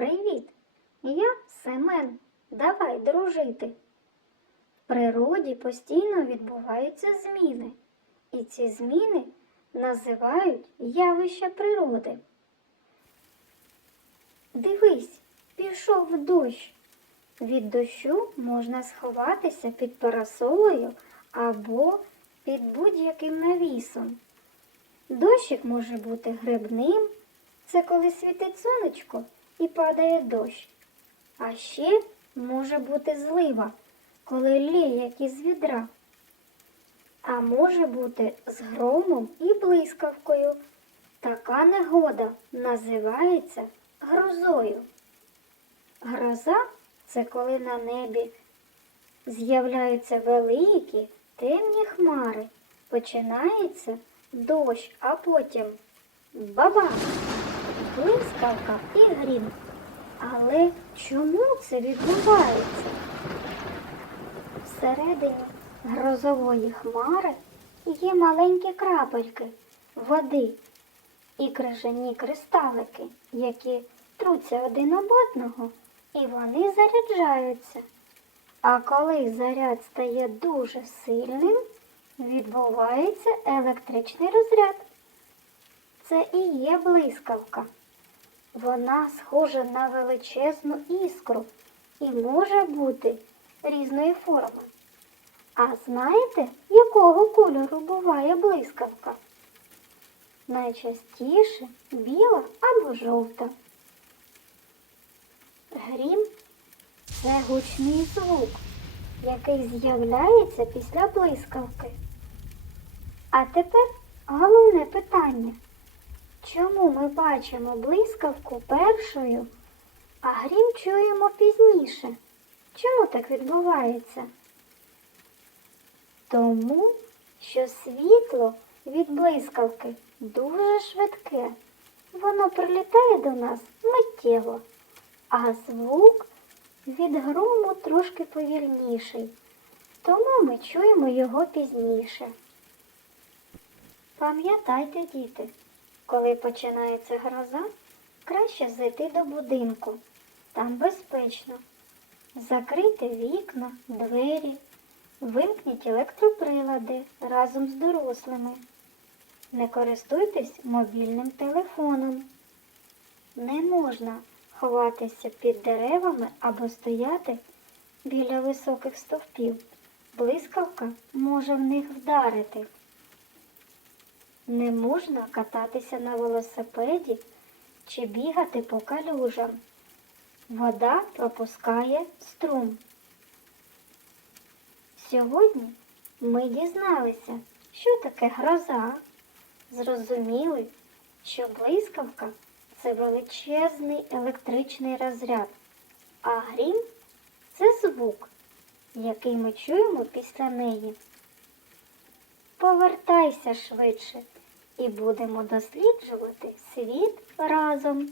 Привіт! Я Семен. Давай дружити. В природі постійно відбуваються зміни, і ці зміни називають явища природи. Дивись, пішов дощ. Від дощу можна сховатися під парасолею або під будь-яким навісом. Дощик може бути грибним, це коли світить сонечко і падає дощ. А ще може бути злива, коли лє як із відра. А може бути з громом і блискавкою. Така негода називається грозою. Гроза це коли на небі з'являються великі темні хмари. Починається дощ, а потім бабах, блискавка і грім. Але чому це відбувається? Всередині грозової хмари є маленькі крапельки води і крижані кристалики, які труться один об одного, і вони заряджаються. А коли заряд стає дуже сильним, відбувається електричний розряд. Це і є блискавка. Вона схожа на величезну іскру і може бути різної форми. А знаєте, якого кольору буває блискавка? Найчастіше біла або жовта. Грім це гучний звук, який з'являється після блискавки. А тепер головне питання. Чому ми бачимо блискавку першою, а грім чуємо пізніше? Чому так відбувається? Тому, що світло від блискавки дуже швидке. Воно прилітає до нас миттєво, а звук від грому трошки повільніший. Тому ми чуємо його пізніше. Пам'ятайте, діти, коли починається гроза, краще зайти до будинку. Там безпечно. Закрийте вікна, двері, вимкніть електроприлади разом з дорослими. Не користуйтесь мобільним телефоном. Не можна ховатися під деревами або стояти біля високих стовпів. Блискавка може в них вдарити. Не можна кататися на велосипеді чи бігати по калюжам. Вода пропускає струм. Сьогодні ми дізналися, що таке гроза. Зрозуміли, що блискавка це величезний електричний розряд, а грім це звук, який ми чуємо після неї. Повертайся швидше і будемо досліджувати світ разом.